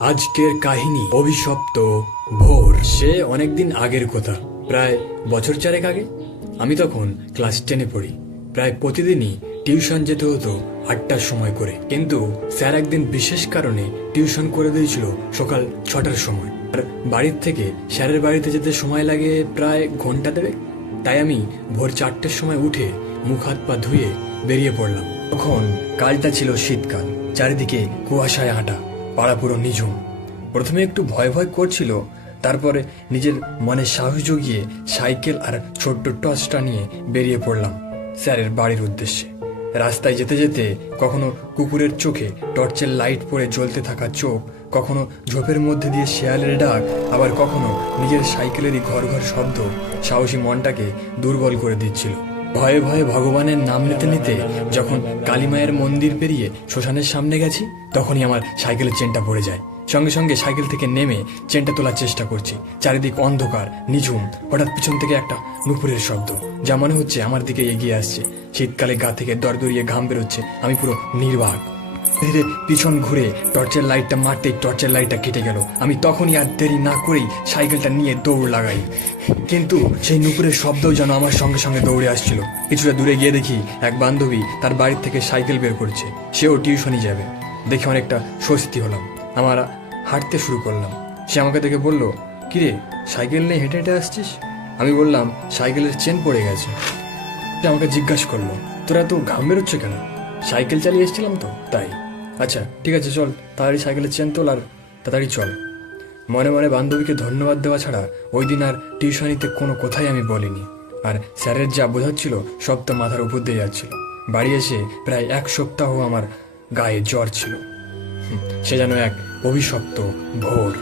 আজকের কাহিনী অভিশপ্ত ভোর। সে অনেকদিন আগের কথা, প্রায় বছর চারেক আগে। আমি তখন ক্লাস 10-এ পড়ি। প্রায় প্রতিদিনই টিউশন যেতে হতো 8টার সময় করে, কিন্তু স্যার একদিন বিশেষ কারণে টিউশন করে দিয়েছিল সকাল 6টার সময়। আর বাড়ির থেকে স্যারের বাড়িতে যেতে সময় লাগে প্রায় ঘন্টা দেড়েক। তাই আমি ভোর 4টের সময় উঠে মুখ হাত পা ধুয়ে বেরিয়ে পড়লাম। তখন কালটা ছিল শীতকাল, চারিদিকে কুয়াশায় আঁটা, পাড়া পুরো নিঝুম। প্রথমে একটু ভয় ভয় করছিল, তারপরে নিজের মনে সাহস জুগিয়ে সাইকেল আর ছোট্ট টর্চটা নিয়ে বেরিয়ে পড়লাম স্যারের বাড়ির উদ্দেশ্যে। রাস্তায় যেতে যেতে কখনো কুকুরের চোখে টর্চের লাইট পড়ে জ্বলতে থাকা চোখ, কখনো ঝোপের মধ্যে দিয়ে শেয়ালের ডাক, আবার কখনো নিজের সাইকেলেরই ঘর ঘর শব্দ সাহসী মনটাকে দুর্বল করে দিচ্ছিল। ভয়ে ভয়ে ভগবানের নাম নিতে নিতে যখন কালীমায়ের মন্দির পেরিয়ে শ্মশানের সামনে গেছি, তখনই আমার সাইকেলের চেনটা পড়ে যায়। সঙ্গে সঙ্গে সাইকেল থেকে নেমে চেনটা তোলার চেষ্টা করছি। চারিদিক অন্ধকার, নিঝুম। হঠাৎ পিছন থেকে একটা নুপুরের শব্দ, যা মনে হচ্ছে আমার দিকে এগিয়ে আসছে। শীতকালে গা থেকে দরদরিয়ে ঘাম বেরোচ্ছে, আমি পুরো নির্বাক। ধীরে পিছন ঘুরে টর্চের লাইটটা মারতেই টর্চের লাইটটা কেটে গেল। আমি তখনই আর দেরি না করেই সাইকেলটা নিয়ে দৌড় লাগাই, কিন্তু সেই নুপুরের শব্দও যেন আমার সঙ্গে সঙ্গে দৌড়ে আসছিল। কিছুটা দূরে গিয়ে দেখি এক বান্ধবী তার বাড়ির থেকে সাইকেল বের করছে, সেও টিউশনই যাবে। দেখে অনেকটা স্বস্তি হলাম। আমরা হাঁটতে শুরু করলাম। সে আমাকে দেখে বলল, কিরে, সাইকেল নিয়ে হেঁটে হেঁটে আসছিস? আমি বললাম, সাইকেলের চেন পড়ে গেছে। সে আমাকে জিজ্ঞাসা করলো, তোরা তো ঘাম বেরোচ্ছে কেন? সাইকেল চালিয়ে এসেছিলাম তো, তাই। আচ্ছা ঠিক আছে, চল তাড়াতাড়ি সাইকেলের চেন তোল আর তাড়াতাড়ি চল। মনে মনে বান্ধবীকে ধন্যবাদ দেওয়া ছাড়া ওই দিন আর টিউশনিতে কোনো কথাই আমি বলিনি। আর স্যারের যা বোঝাচ্ছিল সব তো মাথার উপর দিয়ে যাচ্ছিল। বাড়ি এসে প্রায় 1 সপ্তাহ আমার গায়ে জ্বর ছিল। সে যেন এক অভিশপ্ত ভোর।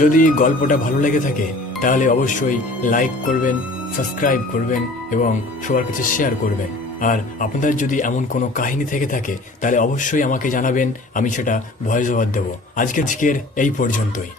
যদি গল্পটা ভালো লেগে থাকে তাহলে অবশ্যই লাইক করবেন, সাবস্ক্রাইব করবেন এবং সবার কাছে শেয়ার করবেন। আর আপনাদের যদি এমন কোনো কাহিনী থেকে থাকে তাহলে অবশ্যই আমাকে জানাবেন, আমি সেটা ভয়েস ওভার দেবো। আজকের এই পর্যন্তই।